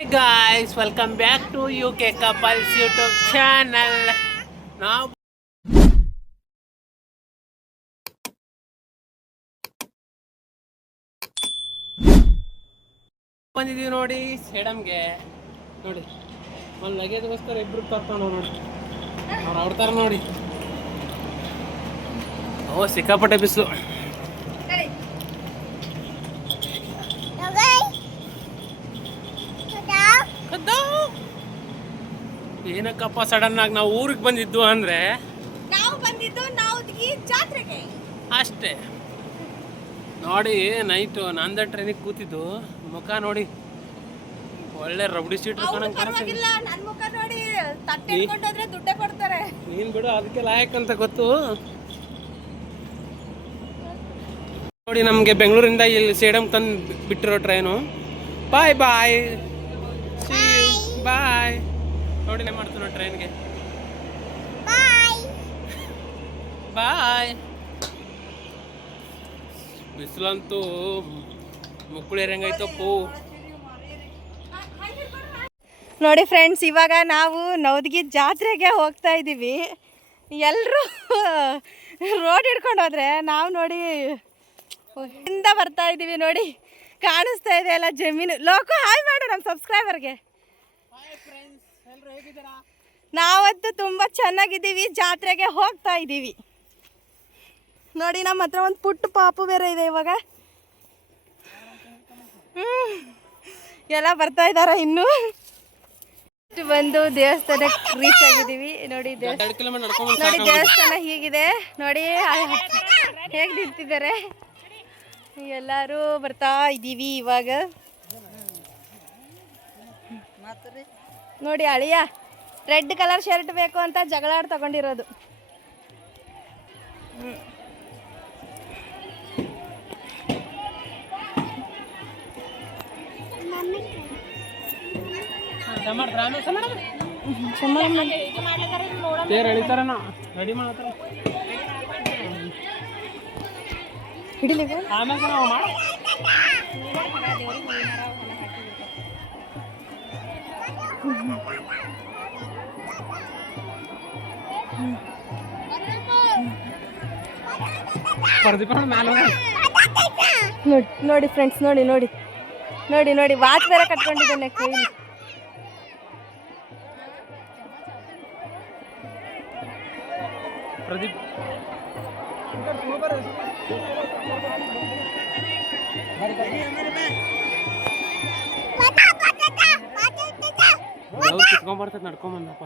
Hey guys, welcome back to UK Couples YouTube channel. ನಾವು ಬಂದಿದ್ದೀವಿ ನೋಡಿ ಸೇಡಮ್ಗೆ. ನೋಡಿ ಒಂದು ಲಗೇಜ್ಗೋಸ್ಕರ ಇಬ್ರು ತರ್ಕೊಂಡು ನೋಡಿ ಅವ್ರು ಆಡ್ತಾರೆ ನೋಡಿ. ಸಿಕ್ಕಾಪಟ್ಟೆ ಬಿಸಿಲು. ಏನಕ್ಕಪ್ಪ ಸಡನ್ ಆಗಿ ನಾವು ಊರಿಗೆ ಬಂದಿದ್ದು ಅಂದ್ರೆ ನಾವು ಬಂದಿದ್ದು ಜಾತ್ರೆಗೆ ಅಷ್ಟೇ. ನೋಡಿ ನೈಟು ನಂದ ಟ್ರೈನಿಗೆ ಕೂತಿದ್ದು ಮುಖ ನೋಡಿ ಒಳ್ಳೆ ರಬಡಿ ಸೀಟ್ ನನ್ನ ಮುಖ ನೋಡಿ ತಟ್ಟೆ ಇಟ್ಕೊಂಡೋದ್ರೆ ದುಡ್ಡೇ ಕೊಡ್ತಾರೆ. ನೀನ್ ಬಿಡು ಅದಕ್ಕೆ ಲಾಯಕ್ ಅಂತ ಗೊತ್ತು. ನೋಡಿ ನಮಗೆ ಬೆಂಗಳೂರಿಂದ ಇಲ್ಲಿ ಸೇಡಮ್ ತಂದು ಬಿಟ್ಟಿರೋ ಟ್ರೈನು. ಬಾಯ್ ಬಾಯ್ ಬಾಯ್. ನೋಡಿ ಮಾಡ್ತೀವಿ ನೋಡಿ ಟ್ರೈನ್ಗೆ ಬಾಯ್. ಬಿಸಿಲಂತೂ ಮುಕ್ಕುಳೇರಂಗೈತಪ್ಪು. ನೋಡಿ ಫ್ರೆಂಡ್ಸ್, ಇವಾಗ ನಾವು ನವದಗಿ ಜಾತ್ರೆಗೆ ಹೋಗ್ತಾ ಇದ್ದೀವಿ. ಎಲ್ಲರೂ ರೋಡ್ ಹಿಡ್ಕೊಂಡು ಹೋದ್ರೆ ನಾವು ನೋಡಿ ಇಂದ ಬರ್ತಾ ಇದ್ದೀವಿ. ನೋಡಿ ಕಾಣಿಸ್ತಾ ಇದೆ ಎಲ್ಲ ಜಮೀನು. ಲೋಕು ಹಾಯ್ ಮಾಡು ನಮ್ಮ ಸಬ್ಸ್ಕ್ರೈಬರ್ಗೆ. ನಾವತ್ತು ತುಂಬ ಚೆನ್ನಾಗಿದ್ದೀವಿ. ಜಾತ್ರೆಗೆ ಹೋಗ್ತಾ ಇದ್ದೀವಿ. ನೋಡಿ ನಮ್ಮ ಹತ್ರ ಒಂದು ಪುಟ್ಟ ಪಾಪು ಬೇರೆ ಇದೆ. ಇವಾಗ ಎಲ್ಲ ಬರ್ತಾ ಇದ್ದಾರ. ಇನ್ನು ಬಂದು ದೇವಸ್ಥಾನಕ್ಕೆ ರೀಚ್ ಆಗಿದ್ದೀವಿ. ನೋಡಿ ದೇವಸ್ಥಾನ ಹೀಗಿದೆ. ನೋಡಿ ಹೇಗೆ ನಿಂತಿದ್ದಾರೆ. ಎಲ್ಲರೂ ಬರ್ತಾ ಇದ್ದೀವಿ ಇವಾಗ. ನೋಡಿ ಅಳಿಯ ರೆಡ್ ಕಲರ್ ಶರ್ಟ್ ಬೇಕು ಅಂತ ಜಗಳಾಡಿ ತಗೊಂಡಿರೋದು. ಹಿಡಿಲಿ ನೋಡಿ ಫ್ರೆಂಡ್ಸ್, ನೋಡಿ ನೋಡಿ ನೋಡಿ ನೋಡಿ ವಾಚ್ ಬೇರೆ ಕಟ್ಕೊಂಡಿದ್ದೇನೆ ಕೈಲಿ. ಪ್ರದೀಪ್ ಕಿತ್ಕೊಂಡ್ಬರ್ತದೆ ನಡ್ಕೊಂಬಂದಪ್ಪ.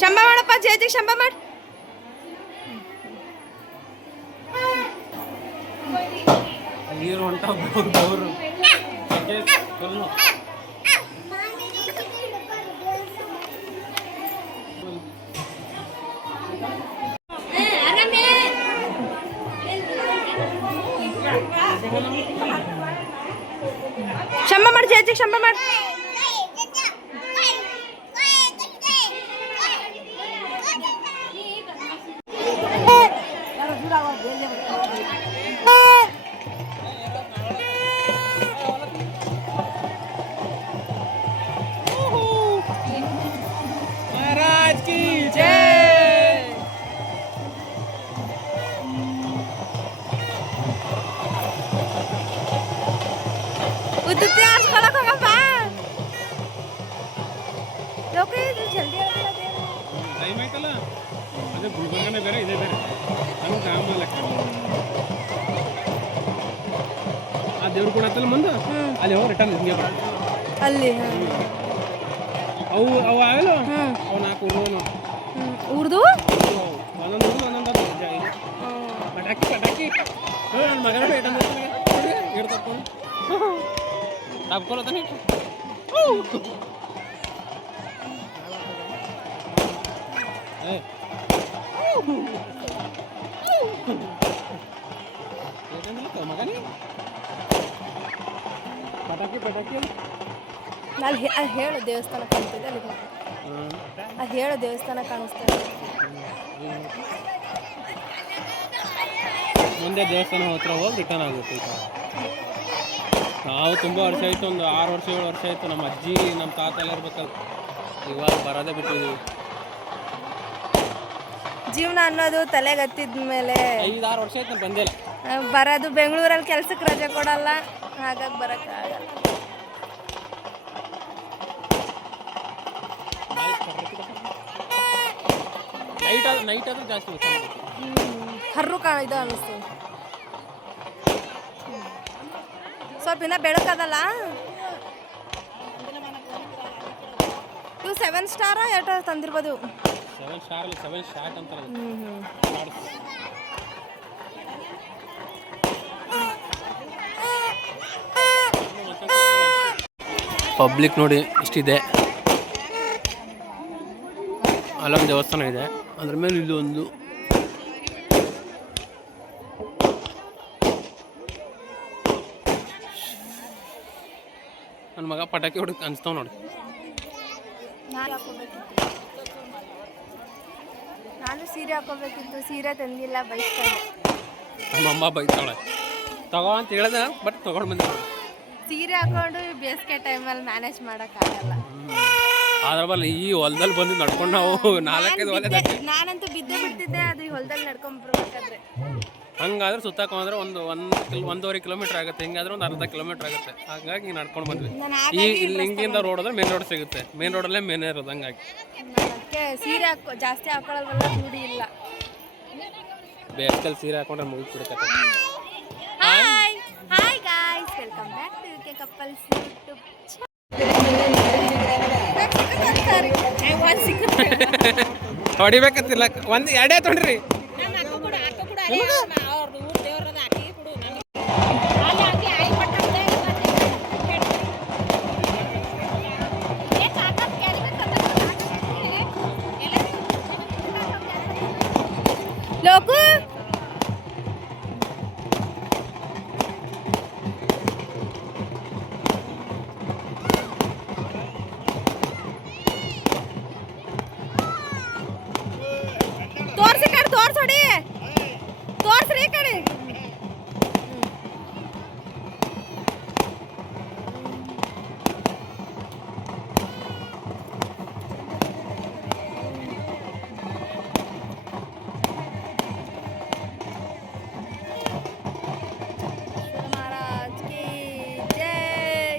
ಶಂಭ ಮಾಡಪ್ಪ, ಜೇಜಿಗೆ ಶಂಭ ಮಾಡಿ. ನೀರು ಹೊಂಟ ಅವರು ಶಂಭ ಮಾಡಿ, ಜೇಜಿಗೆ ಶಂಭ ಮಾಡಿ. ಐತಲ್ಲ ಮುಂದೆ ಅಲ್ಲಿ ಹೋಗಿ ರಿಟರ್ನ್ ಹಿಂಗೆ ಬರ ಅಲ್ಲಿ ಅವು ಅವು ಆಗಲ್ಲ ಅವು 4 ಊರು ಉರ್ದು ಒಂದೊಂದು ಪಟಾಕಿ ಪಟಾಕಿ ನನ್ನ ಮಗನ ಬೇಟ ಹಿಡ್ ತಕ್ಕೊಂಡು ತಪ್ಕೊಳತಾನೆ ಮಗನಿ ಪಟಾಕಿ ಪಟಾಕಿ ಅಲ್ಲಿ ಹೇಳು ದೇವಸ್ಥಾನ ಕಾಣ್ತಿದೆ ಅಲ್ಲಿ ಅಲ್ಲಿ ಹೇಳು ದೇವಸ್ಥಾನ ಕಾಣಿಸ್ತಾ ಮುಂದೆ ದೇವಸ್ಥಾನ ಹತ್ರ ಹೋಗಿ ರಿಟರ್ನ್ ಆಗುತ್ತೆ ಈಗ ನಾವು ತುಂಬ ವರ್ಷ ಆಯಿತು, ಒಂದು 6 ವರ್ಷ 7 ವರ್ಷ ಆಯಿತು. ನಮ್ಮ ಅಜ್ಜಿ ನಮ್ಮ ತಾತ ಎಲ್ಲ ಇರ್ಬೇಕಲ್ಲ, ಇವಾಗ ಬರೋದೇ ಬಿಟ್ಟಿದ್ದೀವಿ. ಜೀವನ ಅನ್ನೋದು ತಲೆಗತ್ತಿದ ಮೇಲೆ 5-6 ವರ್ಷ ಆಯ್ತು ನಾನು ಬಂದಿಲ್ಲ. ಬರೋದು ಬೆಂಗಳೂರಲ್ಲಿ ಕೆಲ್ಸಕ್ಕೆ ರಜೆ ಕೊಡಲ್ಲ, ಹಾಗಾಗಿ ಬರೋಕ್ಕಾಗಲ್ಲ. ನೈಟ್ ಆದರೂ ಜಾಸ್ತಿ ಹರ್ರು ಇದು ಅನ್ನಿಸ್ತು. ಸ್ವಲ್ಪ ಇನ್ನ ಬೆಳಕದಲ್ಲ. ಇವು 7 ಸ್ಟಾರ 8 ತಂದಿರ್ಬೋದು. 7 ಸ್ಟಾರ್ 7 ಶಾಟ್ ಅಂತಾರೆ. ಪಬ್ಲಿಕ್ ನೋಡಿ ಇಷ್ಟಿದೆ. ಅಲ್ಲೊಂದು ದೇವಸ್ಥಾನ ಇದೆ, ಅದ್ರ ಮೇಲೆ ಇಲ್ಲೊಂದು. ನನ್ನ ಮಗ ಪಟಾಕಿ ಹೊಡಕ್ಕೆ ಅನ್ಸ್ತಾವ ನೋಡಿ. ನಾನು ಸೀರೆ ಹಾಕೋಬೇಕಿತ್ತು, ಸೀರೆ ತಂದಿಲ್ಲ, ಬೈಸ್ತಾಳೆ. ನಮ್ಮಮ್ಮ ಬೈತಾಳೆ ತಗೋ ಅಂತ ಹೇಳ್ದೆ, ಬಟ್ ತೊಗೊಂಡು ಬಂದೆ. ಸೀರೆ ಹಾಕೊಂಡು ಬೇಸಿಗೆ ಟೈಮಲ್ಲಿ ಮ್ಯಾನೇಜ್ ಮಾಡೋಕ್ಕಾಗಲ್ಲ. ಅದ್ರ ಬಲ್ಲ ಈ ಹೊಲದಲ್ಲಿ ಬಂದು ನಡ್ಕೊಂಡು ನಾವು 4-5 ಹೊಲ. ನಾನಂತೂ ಬಿದ್ದೇ ಬಿಡ್ತಿದ್ದೆ ಅದು ಈ ಹೊಲದಲ್ಲಿ ನಡ್ಕೊಂಡ್ಬರ್ಬೇಕಾದ್ರೆ. ಹಂಗಾದ್ರೆ ಸುತ್ತಾಕೊಂಡ್ರೆ 1-1.5 ಕಿಲೋಮೀಟರ್ ಆಗುತ್ತೆ, ಹಿಂಗಾದ್ರೆ ಒಂದು 1/2 ಕಿಲೋಮೀಟರ್ ಆಗುತ್ತೆ. ಹಾಗಾಗಿ ನಡ್ಕೊಂಡು ಬಂದ್ವಿ. ಇಲ್ಲಿ ಹಿಂಗಿಂದ ರೋಡ್ ಹೋದ್ರೆ ಮೇನ್ ರೋಡ್ ಸಿಗುತ್ತೆ, ಮೇನ್ ರೋಡಲ್ಲೇ ಮೇನ್ ಇರೋದು. ಹಂಗಾಗಿ ಸೀರೆ ಜಾಸ್ತಿ ಹಾಕೊಳ್ಳಲ್ವಲ್ಲ, ರೂಢಿ ಇಲ್ಲ. ಬೇಸಿಗೆಲ್ಲಿ ಸೀರೆ ಹಾಕೊಂಡ್ರೆ ಮುಗಿಸ್ಬಿಡುತ್ತೆ. Hi hi guys, welcome back to UK couples YouTube ಹೊಡಿಬೇಕಂತಿಲ್ಲ, 1-2 ತೊಗೊಂಡ್ರಿ. ಲೋಕು ತೋರ್ಸಿ ಕಡೆ ತೋರ್ಸೋಡಿ, ತೋರ್ಸ್ರಿ ಕಡೆ. महाराज की जय.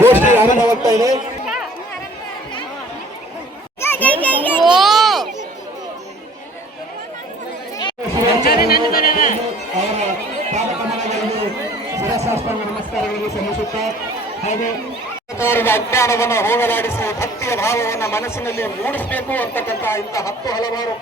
ಗೋಷ್ಠಿ ಆರಂಭವಾಗ್ತಾ ಇದೆ. ನಮಸ್ಕಾರಗಳಿಗೆ ಸಲ್ಲಿಸುತ್ತಾ ಹಾಗೆ ಸರ್ಕಾರದ ಅಜ್ಞಾನವನ್ನು ಹೋಗಲಾಡಿಸಿ ಭಕ್ತಿಯ ಭಾವವನ್ನು ಮನಸ್ಸಿನಲ್ಲಿ ಮೂಡಿಸಬೇಕು ಅಂತಕ್ಕಂಥ ಇಂಥ 10 ಹಲವಾರು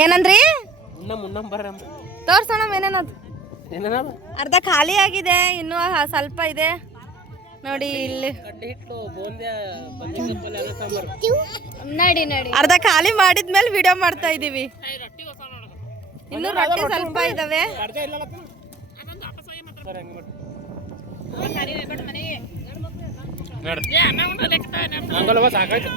ಏನಂದ್ರಿ? ಬರ್ರ ತೋರ್ಸೋಣ ಏನೇನದು. ಏನೇನದು? ಅರ್ಧ ಖಾಲಿ ಆಗಿದೆ, ಇನ್ನೂ ಸ್ವಲ್ಪ ಇದೆ ನೋಡಿ. ಇಲ್ಲಿ ಅರ್ಧ ಖಾಲಿ ಮಾಡಿದ್ಮೇಲೆ ವಿಡಿಯೋ ಮಾಡ್ತಾ ಇದೀವಿ. ಇನ್ನು ರೊಟ್ಟಿ ಸ್ವಲ್ಪ ಇದಾವೆ. ಸಾಕಾಯ್ತು.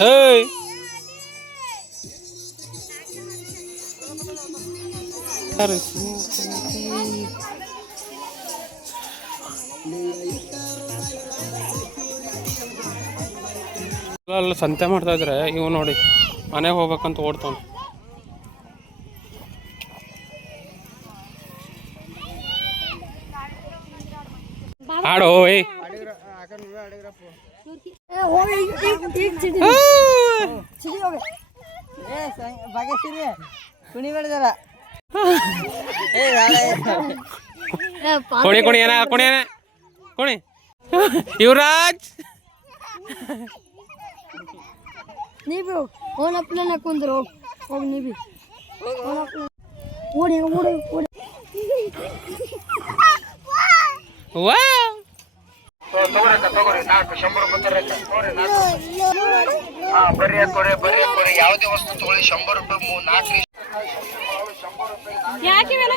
Hey. ಅಲ್ಲಿ ಸಂತೆ ಮಾಡ್ತಾ ಇದ್ರೆ ಇವ್ ನೋಡಿ ಮನೆಗೆ ಹೋಗ್ಬೇಕಂತ ಓಡ್ತಾವ. ಆಡೋ कोणी कोणी येणार कोणी येणार कोणी युवराज नहीं भी हो अपने ना कुंदरो हो नहीं भी ओड़े ओड़े ओड़े वाह ತಗೋರಿ 100 ರೂಪಾಯಿ ತಗೋರಿ 4 ಬರ್ರಿ ಕೊಡಿ ಯಾವುದೇ ವಸ್ತು ತಗೊಳ್ಳಿ 100 ರೂಪಾಯಿ 4 ಯಾಕೆ ಇವೆಲ್ಲ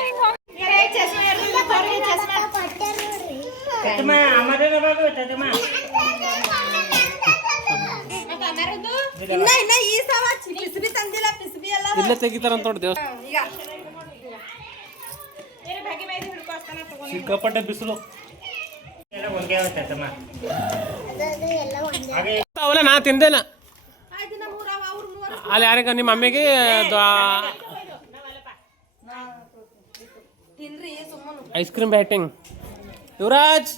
ಇನ್ನ ಈ ಸಲ ಪಿಸ್ಬಿ ತಂದಿಲ್ಲ. ಪಿಸ್ಬಿ ಎಲ್ಲ ಇಲ್ಲೇ ತೆಗಿತಾರಂತ ನೋಡಿ ದೇವಸ್ಥಾನ. ಸಿಕ್ಕಾಪಟ್ಟೆ ಬಿಸಿಲು. ಅವಲ್ಲ ನಾ ತಿಂದೇನ ಅಲ್ಲಿ ಯಾರಿಗ ನಿಮ್ಮ ಮಮ್ಮಿಗೆ ice cream batting. Yuvraj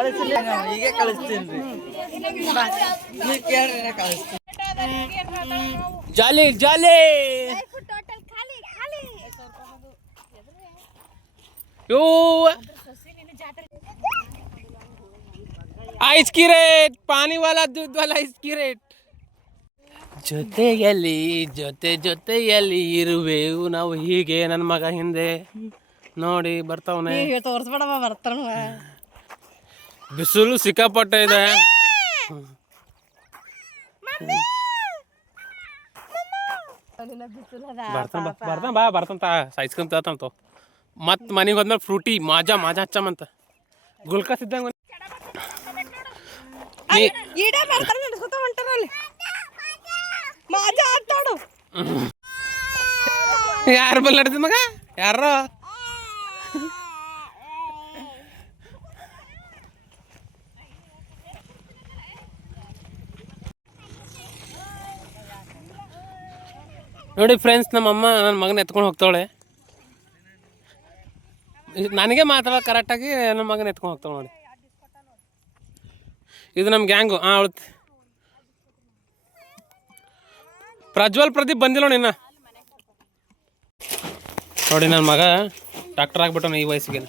ice cream ಈಗ ಕಳಿಸ್ತೀನಿ. ಜಾಲಿ ಜಾಲಿ ಐಸ್ ಕಿರೇಟ್ ಪಾನಿ ವಾಲಾ दूध वाला ಐಸ್ ಕಿರೇಟ್. ಜೊತೆಯಲ್ಲಿ ಜೊತೆಯಲ್ಲಿ ಇರುವೆವು ನಾವು ಹೀಗೆ. ನನ್ನ ಮಗ ಹಿಂದೆ ನೋಡಿ ಬರ್ತಾವನೆ. ತೋರ್ಸ್ಬೇಡಮ್ಮ ಬರ್ತಾನ. ಬಿಸಿಲು ಸಿಕ್ಕಾಪಟ್ಟೆ ಇದೆ. ಬರ್ತಾನ ಐಸ್ ಕ್ರೀಮ್ ತಗೊಂತ ಮತ್ ಮನೆಗೆ ಹೋದ್ಮೇಲೆ ಫ್ರೂಟಿ ಮಾಜಾ ಹಚ್ಚಮಂತ ಗುಲ್ಕಸ್ ಇದ್ದಂಗ ಯಾರು ಬಲ್ ನಡ್ದ ಮಗ ಯಾರ ನೋಡಿ ಫ್ರೆಂಡ್ಸ್, ನಮ್ಮಮ್ಮ ನನ್ನ ಮಗನ ಎತ್ಕೊಂಡು ಹೋಗ್ತಾಳೆ. ನನಗೆ ಮಾತಾಡೋದು ಕರೆಕ್ಟಾಗಿ ನನ್ನ ಮಗನ ಎತ್ಕೊಂಡು ಹೋಗ್ತಾಳೆ ನೋಡಿ. ಇದು ನಮ್ಮ ಗ್ಯಾಂಗು. ಅವಳು ಪ್ರಜ್ವಲ್ ಪ್ರದೀಪ್ ಬಂದಿಲ್ಲ ನೋಡಿ ಇನ್ನ. ನೋಡಿ ನನ್ನ ಮಗ ಡಾಕ್ಟರ್ ಆಗ್ಬಿಟ್ಟನ ಈ ವಯಸ್ಸಿಗೆ.